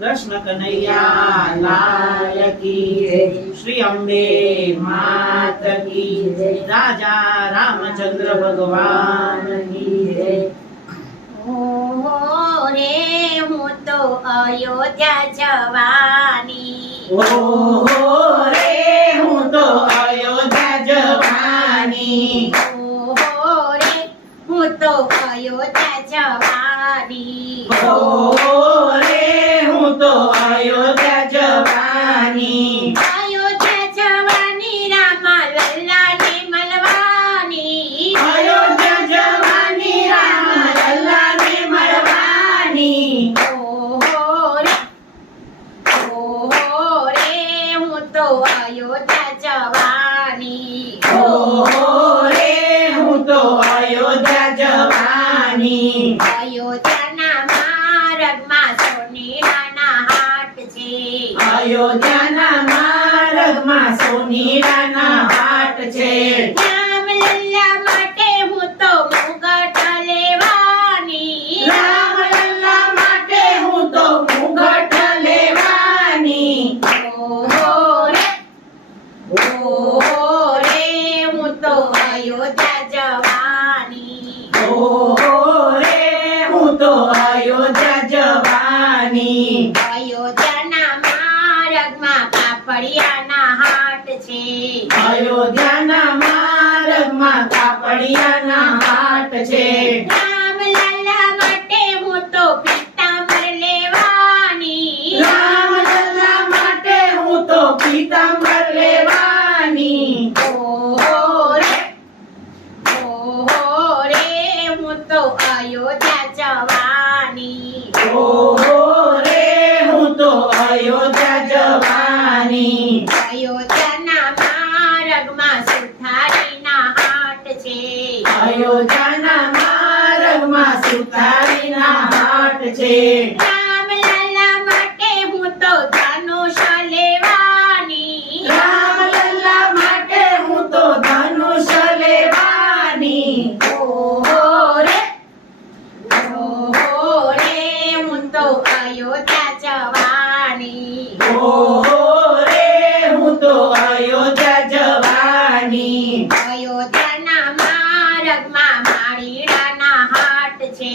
કૃષ્ણ કનૈયા લાલ કી શ્રી અંબે માત કી રાજા રામચંદ્ર ભગવાન કી. રે હું તો અયોધ્યા જવાની ઓ રે હું તો અયોધ્યા જવાની ઓ રે હું તો અયોધ્યા જવાની ઓહો રે હું તો અયોધ્યા જવાની અયોધ્યા જવાની રામા લલ્લાને મળવાની અયોધ્યા જવાની રામ લલ્લાને મળવાની ઓહો રે ઓહો રે હું તો અયોધ્યા જવાની ઓહો રે હું તો અયોધ્યા જવાની અયોધ્યાના માર્ગમાં સોનેરાના હાટ છે અયોધ્યાના માર્ગમાં સોનીરાના હાટ છે. રામલલ્લા માટે હું તો મુગટ લેવાની. રામલલ્લા માટે હું તો મુગટ લેવાની. ઓહો રે ઓહો રે હું તો અયોધ્યા જવાની. ઓહો રે હું તો અયોધ્યા જવાની અયોધ્યાના માર્ગમાં કાપડિયાના છે અયોધ્યાના માર્ગમાં કાપડિયાના હાટ છે રામલલ્લા માટે હું તો પીતાંબર લેવાની રામલલ્લા માટે હું તો પીતાંબર લેવાની ઓહો રે ઓહો રે હું તો અયોધ્યા જવાની ઓહો રે હું તો અયોધ્યા જવાની અયોધ્યાના માર્ગમાં સુથારીના હાટ છે અયોધ્યાના માર્ગમાં સુતારીના હાટ છે રામલલ્લા માટે હું તો ધનુષ લેવાની રામલલ્લા માટે હું તો ધનુષ લેવાની ઓહો રે ઓહો રે હું તો અયોધ્યા જવાની ઓહો રે હું તો અયોધ્યા જવાની અયોધ્યાના માર્ગમાં માળીડાના હાટ છે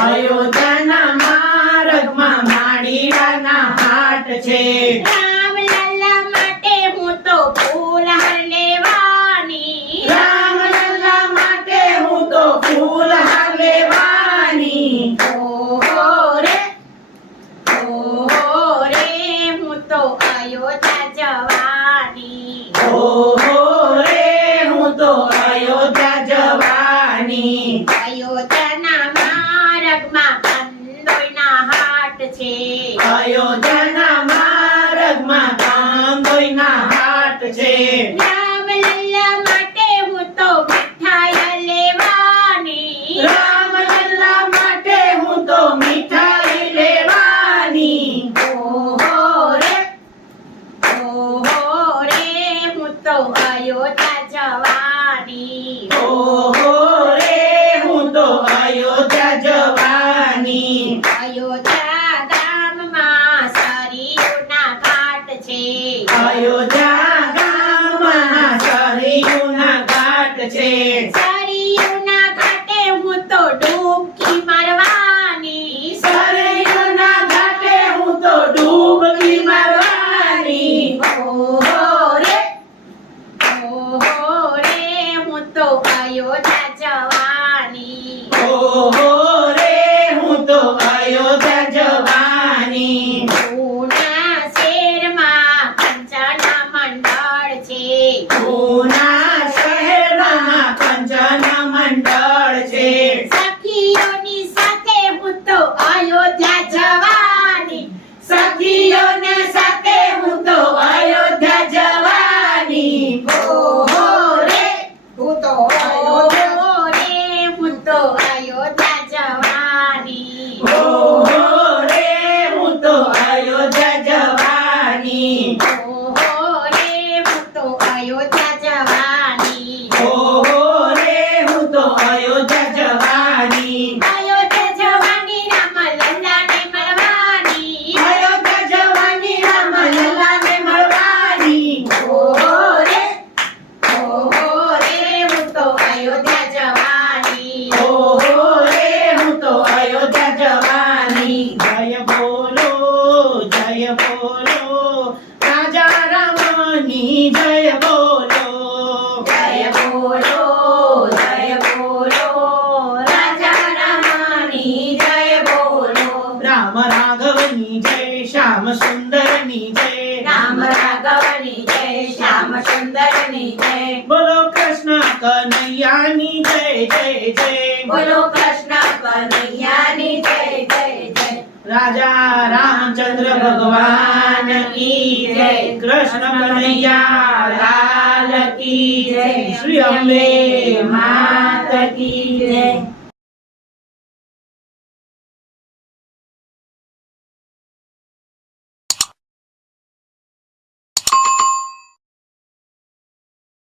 અયોધ્યાના માર્ગમાં માડીડાના હાટ છે રામલલ્લા માટે હું તો ફૂલહાર લેવાની રામલલ્લા માટે હું તો ફૂલ હાર લેવાની ઓહો રે ઓહો રે હું તો અયોધ્યા જવાની. ઓહો રે હું તો અયોધ્યા જવાની. અયોધ્યાના માર્ગમાં કંદોઈના હાટ છે. અયોધ્યાના ઓહો હું તો અયોધ્યા જવાની. અયોધ્યા ગામમાં સરિયુના ઘાટ છે. અયોધ્યા ગામમાં સરિયુના ઘાટ છે. Perfecto. રાઘવની જય શ્યામ સુંદરની જય રામ રાઘવની જય શ્યામ સુંદરની જય બોલો કૃષ્ણ કનૈયાની જય જય જય બોલો કૃષ્ણ કનૈયાની જય જય જય રાજા રામચંદ્ર ભગવાન કી જય કૃષ્ણ કનૈયા લાલ કી જય શ્રી અંબે માત કી જય